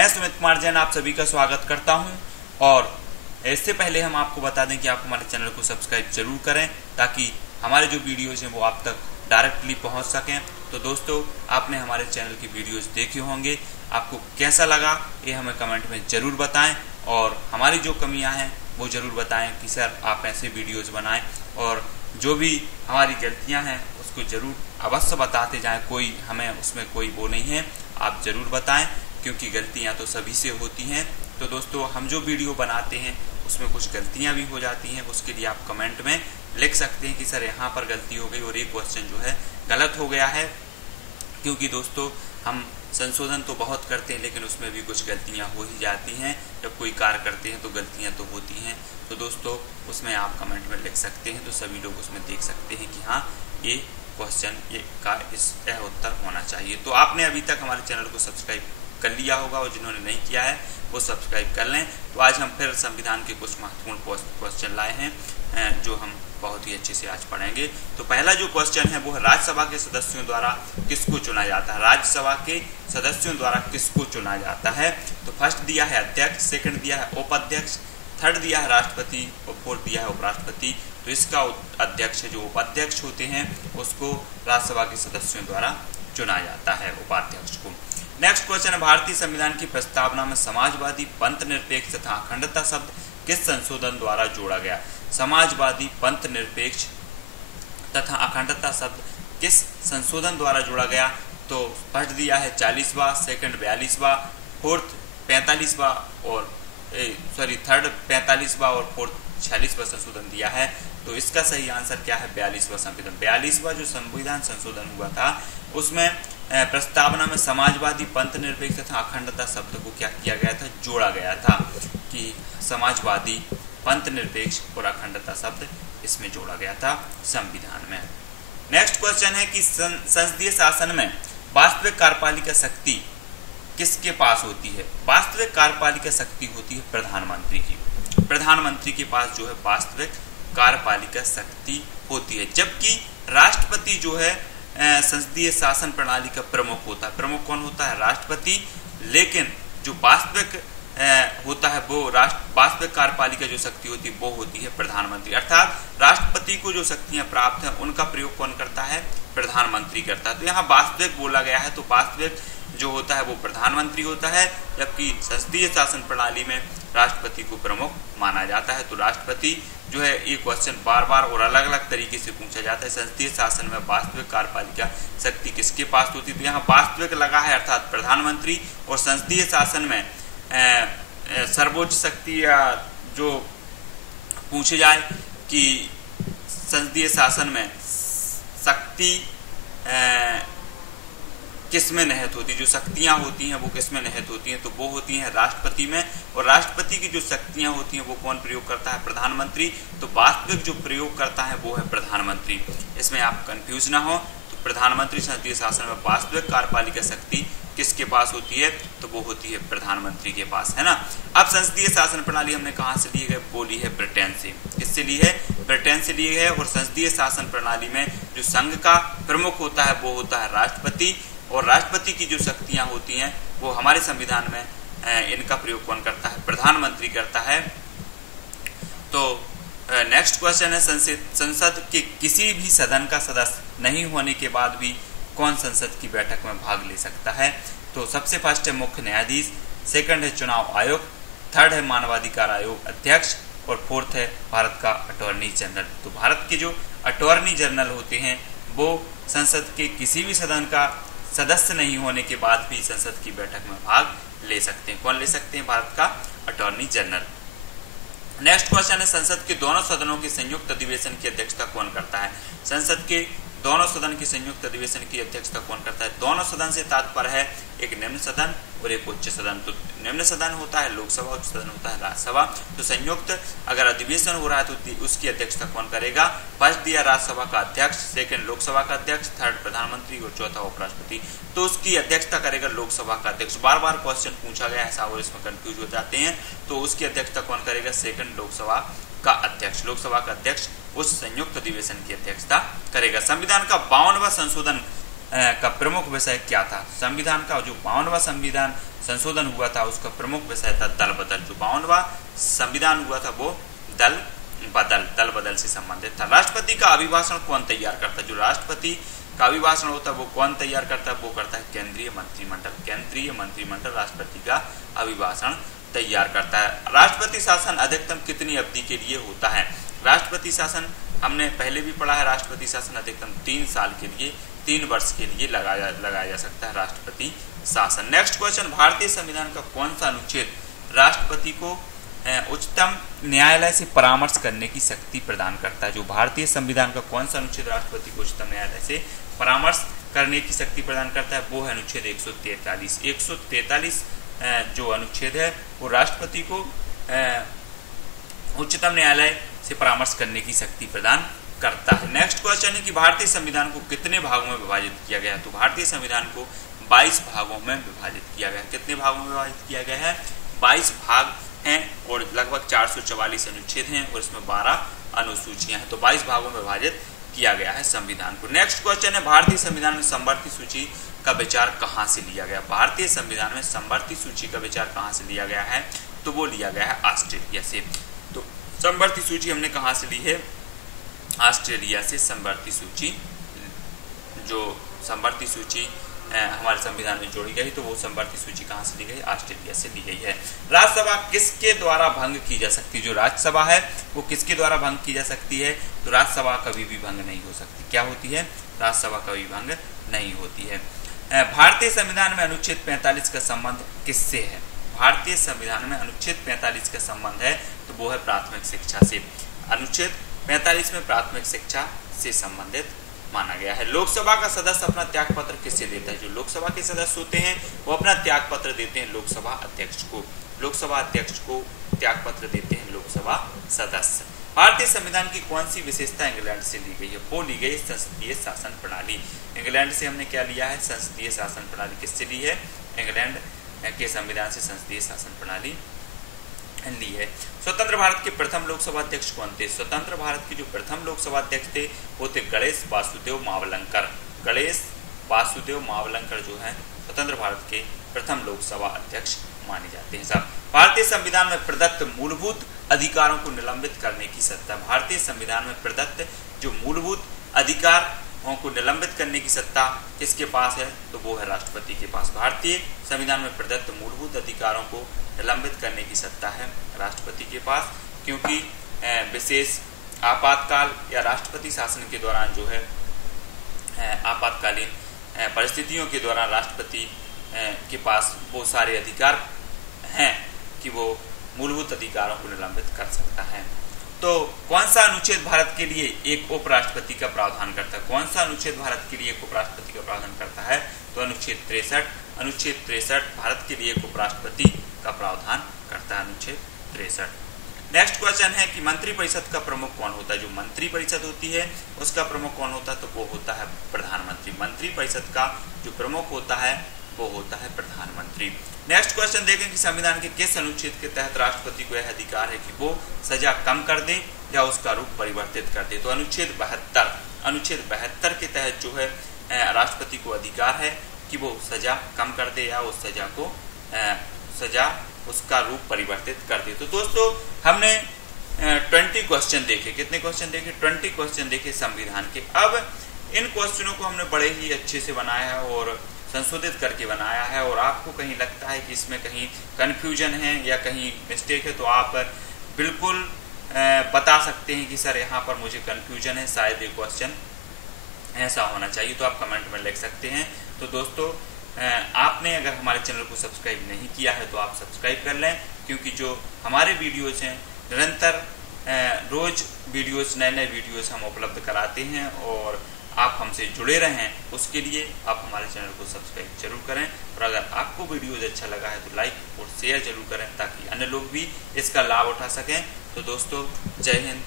मैं सुमित कुमार जैन आप सभी का स्वागत करता हूं। और इससे पहले हम आपको बता दें कि आप हमारे चैनल को सब्सक्राइब जरूर करें ताकि हमारे जो वीडियोज़ हैं वो आप तक डायरेक्टली पहुंच सकें। तो दोस्तों, आपने हमारे चैनल की वीडियोज़ देखे होंगे, आपको कैसा लगा ये हमें कमेंट में ज़रूर बताएं और हमारी जो कमियां हैं वो ज़रूर बताएं कि सर आप ऐसे वीडियोज़ बनाएं, और जो भी हमारी गलतियां हैं उसको ज़रूर अवश्य बताते जाएं। कोई हमें उसमें कोई वो नहीं है, आप ज़रूर बताएं क्योंकि गलतियां तो सभी से होती हैं। तो दोस्तों, हम जो वीडियो बनाते हैं उसमें कुछ गलतियां भी हो जाती हैं, उसके लिए आप कमेंट में लिख सकते हैं कि सर यहाँ पर गलती हो गई और ये क्वेश्चन जो है गलत हो गया है। क्योंकि दोस्तों, हम संशोधन तो बहुत करते हैं लेकिन उसमें भी कुछ गलतियां हो ही जाती हैं। जब कोई कार्य करते हैं तो गलतियां तो होती हैं। तो दोस्तों, उसमें आप कमेंट में लिख सकते हैं तो सभी लोग उसमें देख सकते हैं कि हाँ, ये क्वेश्चन ये का इसका उत्तर होना चाहिए। तो आपने अभी तक हमारे चैनल को सब्सक्राइब कर लिया होगा और जिन्होंने नहीं किया है वो सब्सक्राइब कर लें। तो आज हम फिर संविधान के कुछ महत्वपूर्ण क्वेश्चन लाए हैं जो हम बहुत ही अच्छे से आज पढ़ेंगे। तो पहला जो क्वेश्चन है वो है, राज्यसभा के सदस्यों द्वारा किसको चुना जाता है? राज्यसभा के सदस्यों द्वारा किसको चुना जाता है? तो फर्स्ट दिया है अध्यक्ष, सेकंड दिया है उपाध्यक्ष, थर्ड दिया है राष्ट्रपति और फोर्थ दिया है उपराष्ट्रपति। तो इसका अध्यक्ष जो उपाध्यक्ष होते हैं उसको राज्यसभा के सदस्यों द्वारा चुना जाता है, उपाध्यक्ष को। नेक्स्ट क्वेश्चन है, भारतीय संविधान की प्रस्तावना में समाजवादी, पंथ निरपेक्ष तथा अखंडता शब्द किस संशोधन द्वारा जोड़ा गया? समाजवादी, पंथ निरपेक्ष तथा अखंडता शब्द किस संशोधन द्वारा जोड़ा गया? तो फर्स्ट दिया है 40वां, सेकंड 42वां, फोर्थ 45वां और थर्ड 45वां और फोर्थ 46वां संशोधन दिया है। तो इसका सही आंसर क्या है? 42वां संविधान। 42वां जो संविधान संशोधन हुआ था उसमें प्रस्तावना में समाजवादी, पंथ निरपेक्ष तथा अखंडता शब्द को क्या किया गया था? जोड़ा गया था कि समाजवादी, पंथ निरपेक्ष और अखंडता शब्द इसमें जोड़ा गया था संविधान में। नेक्स्ट क्वेश्चन है कि संसदीय शासन में वास्तविक कार्यपालिका शक्ति किसके पास होती है? वास्तविक कार्यपालिका शक्ति होती है प्रधानमंत्री की। प्रधानमंत्री के पास जो है वास्तविक कार्यपालिका शक्ति होती है, जबकि राष्ट्रपति जो है संसदीय शासन प्रणाली का प्रमुख होता है। प्रमुख कौन होता है? राष्ट्रपति। लेकिन जो वास्तविक होता है वो वास्तविक कार्यपालिका जो शक्ति होती है वो होती है प्रधानमंत्री। अर्थात राष्ट्रपति को जो शक्तियां प्राप्त हैं उनका प्रयोग कौन करता है? प्रधानमंत्री करता है। तो यहाँ वास्तविक बोला गया है, तो वास्तविक जो होता है वो प्रधानमंत्री होता है, जबकि संसदीय शासन प्रणाली में राष्ट्रपति को प्रमुख माना जाता है। तो राष्ट्रपति जो है, ये क्वेश्चन बार बार और अलग अलग तरीके से पूछा जाता है। संसदीय शासन में वास्तविक कार्यपालिका शक्ति किसके पास होती है? तो यहाँ वास्तविक लगा है अर्थात प्रधानमंत्री। और संसदीय शासन में सर्वोच्च शक्ति या जो पूछे जाए कि संसदीय शासन में शक्ति किस में निहित होती है, जो शक्तियां होती हैं वो किस में निहित होती हैं? तो वो होती हैं राष्ट्रपति में। और राष्ट्रपति की जो शक्तियां होती हैं वो कौन प्रयोग करता है? प्रधानमंत्री। तो वास्तविक जो प्रयोग करता है वो है प्रधानमंत्री। इसमें आप कंफ्यूज ना हो। तो प्रधानमंत्री संसदीय शासन में वास्तविक कार्यपालिका शक्ति किसके पास होती है? तो वो होती है प्रधानमंत्री के पास, है ना। अब संसदीय शासन प्रणाली हमने कहाँ से ली है? वो ली है ब्रिटेन से। किससे ली है? ब्रिटेन से ली है। और संसदीय शासन प्रणाली में जो संघ का प्रमुख होता है वो होता है राष्ट्रपति। और राष्ट्रपति की जो शक्तियां होती हैं वो हमारे संविधान में इनका प्रयोग कौन करता है? प्रधानमंत्री करता है। तो नेक्स्ट क्वेश्चन है, संसद के किसी भी सदन का सदस्य नहीं होने के बाद भी कौन संसद की बैठक में भाग ले सकता है? तो सबसे फर्स्ट है मुख्य न्यायाधीश, सेकंड है चुनाव आयोग, थर्ड है मानवाधिकार आयोग अध्यक्ष और फोर्थ है भारत का अटॉर्नी जनरल। तो भारत के जो अटॉर्नी जनरल होते हैं वो संसद के किसी भी सदन का सदस्य नहीं होने के बाद भी संसद की बैठक में भाग ले सकते हैं। कौन ले सकते हैं? भारत का अटॉर्नी जनरल। नेक्स्ट क्वेश्चन है, संसद के दोनों सदनों के संयुक्त अधिवेशन की अध्यक्षता कौन करता है? संसद के दोनों सदन की संयुक्त अधिवेशन की अध्यक्षता कौन करता है? दोनों सदन से तात्पर्य है एक निम्न सदन और एक उच्च सदन। तो निम्न सदन होता है लोकसभा, उच्च सदन होता है राज्यसभा। तो संयुक्त अगर अधिवेशन हो रहा है तो उसकी अध्यक्षता कौन करेगा? फर्स्ट दिया राज्यसभा का अध्यक्ष, सेकंड लोकसभा का अध्यक्ष, थर्ड प्रधानमंत्री और चौथा उपराष्ट्रपति। तो उसकी अध्यक्षता करेगा लोकसभा का अध्यक्ष। बार बार क्वेश्चन पूछा गया है और इसमें कंफ्यूज हो जाते हैं। तो उसकी अध्यक्षता कौन करेगा? सेकंड लोकसभा का अध्यक्ष। लोकसभा का अध्यक्ष उस संयुक्त अधिवेशन की अध्यक्षता करेगा। संविधान का 52वां संशोधन का प्रमुख विषय क्या था? संविधान का जो 52वां संविधान संशोधन हुआ था उसका प्रमुख विषय था दल बदल। जो 52वां संविधान हुआ था वो दल बदल से संबंधित था। राष्ट्रपति का अभिभाषण कौन तैयार करता है? जो राष्ट्रपति का अभिभाषण होता है वो कौन तैयार करता है? वो करता है केंद्रीय मंत्रिमंडल। केंद्रीय मंत्रिमंडल राष्ट्रपति का अभिभाषण तैयार करता है। राष्ट्रपति शासन अधिकतम कितनी अवधि के लिए होता है? राष्ट्रपति शासन हमने पहले भी पढ़ा है, राष्ट्रपति शासन अधिकतम 3 साल के लिए, 3 वर्ष के लिए लगाया जा सकता है राष्ट्रपति शासन। नेक्स्ट क्वेश्चन, भारतीय संविधान का कौन सा अनुच्छेद राष्ट्रपति को उच्चतम न्यायालय से परामर्श करने की शक्ति प्रदान करता है? जो भारतीय संविधान का कौन सा अनुच्छेद राष्ट्रपति को उच्चतम न्यायालय से परामर्श करने की शक्ति प्रदान करता है? वो है अनुच्छेद 143। 143 जो अनुच्छेद है वो राष्ट्रपति को उच्चतम न्यायालय से परामर्श करने की शक्ति प्रदान करता है। नेक्स्ट क्वेश्चन है कि भारतीय संविधान को कितने भागों में विभाजित किया गया है? तो भारतीय संविधान को 22 भागों में विभाजित किया गया है। कितने भागों में विभाजित किया गया है? 22 भाग हैं और लगभग 444 अनुच्छेद हैं और इसमें 12 अनुसूचियां हैं। तो 22 भागों में विभाजित किया गया है संविधान को। नेक्स्ट क्वेश्चन है, भारतीय संविधान में समवर्ती सूची का विचार कहां से लिया गया? भारतीय संविधान में समवर्ती सूची का विचार कहां से लिया गया है? तो वो लिया गया है ऑस्ट्रेलिया से। तो समवर्ती सूची हमने कहां से ली है? ऑस्ट्रेलिया से समवर्ती सूची, जो समवर्ती सूची हमारे संविधान में जोड़ी गई, तो वो समवर्ती सूची कहां से ली गई? ऑस्ट्रेलिया से ली गई है। राज्यसभा किसके द्वारा भंग की जा सकती है? जो राज्यसभा है वो किसके द्वारा भंग की जा सकती है? तो राज्यसभा कभी भी भंग नहीं हो सकती। क्या होती है? राज्यसभा कभी भंग नहीं होती है। भारतीय संविधान में अनुच्छेद 45 का संबंध किससे है? भारतीय संविधान में अनुच्छेद 45 का संबंध है तो वो है प्राथमिक शिक्षा से। अनुच्छेद 45 में प्राथमिक शिक्षा से संबंधित माना गया है। लोकसभा का सदस्य अपना त्याग पत्र किससे देता है? जो लोकसभा के सदस्य होते हैं वो अपना त्याग पत्र देते हैं लोकसभा अध्यक्ष को। लोकसभा अध्यक्ष को त्याग पत्र देते हैं लोकसभा सदस्य। भारतीय संविधान की कौन सी विशेषता इंग्लैंड से ली गई है? वो ली गई संसदीय शासन प्रणाली। इंग्लैंड से हमने क्या लिया है? संसदीय शासन प्रणाली। किससे ली है? इंग्लैंड के संविधान से संसदीय शासन प्रणाली ली है। स्वतंत्र भारत के प्रथम लोकसभा अध्यक्ष कौन थे? स्वतंत्र भारत के जो प्रथम लोकसभा अध्यक्ष थे वो थे गणेश वासुदेव मावलंकर। गणेश वासुदेव मावलंकर जो है स्वतंत्र भारत के प्रथम लोकसभा अध्यक्ष माने जाते हैं। साहब, भारतीय संविधान में प्रदत्त मूलभूत अधिकारों को निलंबित करने की सत्ता, भारतीय संविधान में प्रदत्त जो मूलभूत अधिकारों को निलंबित करने की सत्ता किसके पास है? तो वो है राष्ट्रपति के पास। भारतीय संविधान में प्रदत्त मूलभूत अधिकारों को निलंबित करने की सत्ता है राष्ट्रपति के पास, क्योंकि विशेष आपातकाल या राष्ट्रपति शासन के दौरान जो है आपातकालीन परिस्थितियों के दौरान राष्ट्रपति के पास वो सारे अधिकार हैं कि वो मूलभूत अधिकारों को निलंबित कर सकता है। तो कौन सा अनुच्छेद भारत के लिए एक उपराष्ट्रपति का प्रावधान करता है? कौन सा अनुच्छेद भारत के लिए एक उपराष्ट्रपति का प्रावधान करता है? तो अनुच्छेद 63। अनुच्छेद 63 भारत के लिए एक उपराष्ट्रपति का प्रावधान करता है, अनुच्छेद 63। नेक्स्ट क्वेश्चन है कि मंत्रिपरिषद का प्रमुख कौन होता है? जो मंत्रिपरिषद होती है उसका प्रमुख कौन होता है? तो वो होता है प्रधानमंत्री। मंत्रिपरिषद का जो प्रमुख होता है वो होता है प्रधानमंत्री। नेक्स्ट क्वेश्चन देखें कि संविधान के किस अनुच्छेद के तहत राष्ट्रपति को यह अधिकार है कि वो सजा कम कर दे या उसका रूप परिवर्तित कर दे? तो अनुच्छेद 72। अनुच्छेद 72 के तहत जो है राष्ट्रपति को अधिकार है कि वो सजा कम कर दे या उस सजा को उसका रूप परिवर्तित कर दे। तो दोस्तों हमने 20 क्वेश्चन देखे। कितने क्वेश्चन देखे? 20 क्वेश्चन देखे संविधान के। अब इन क्वेश्चनों को हमने बड़े ही अच्छे से बनाया है और संशोधित करके बनाया है, और आपको कहीं लगता है कि इसमें कहीं कन्फ्यूजन है या कहीं मिस्टेक है तो आप बिल्कुल बता सकते हैं कि सर यहाँ पर मुझे कन्फ्यूजन है, शायद ये क्वेश्चन ऐसा होना चाहिए, तो आप कमेंट में लिख सकते हैं। तो दोस्तों आपने अगर हमारे चैनल को सब्सक्राइब नहीं किया है तो आप सब्सक्राइब कर लें, क्योंकि जो हमारे वीडियोज़ हैं निरंतर रोज़ वीडियोज़ नए वीडियोज़ हम उपलब्ध कराते हैं, और आप हमसे जुड़े रहें उसके लिए आप हमारे चैनल को सब्सक्राइब जरूर करें। और अगर आपको वीडियोज़ अच्छा लगा है तो लाइक और शेयर जरूर करें ताकि अन्य लोग भी इसका लाभ उठा सकें। तो दोस्तों जय हिंद।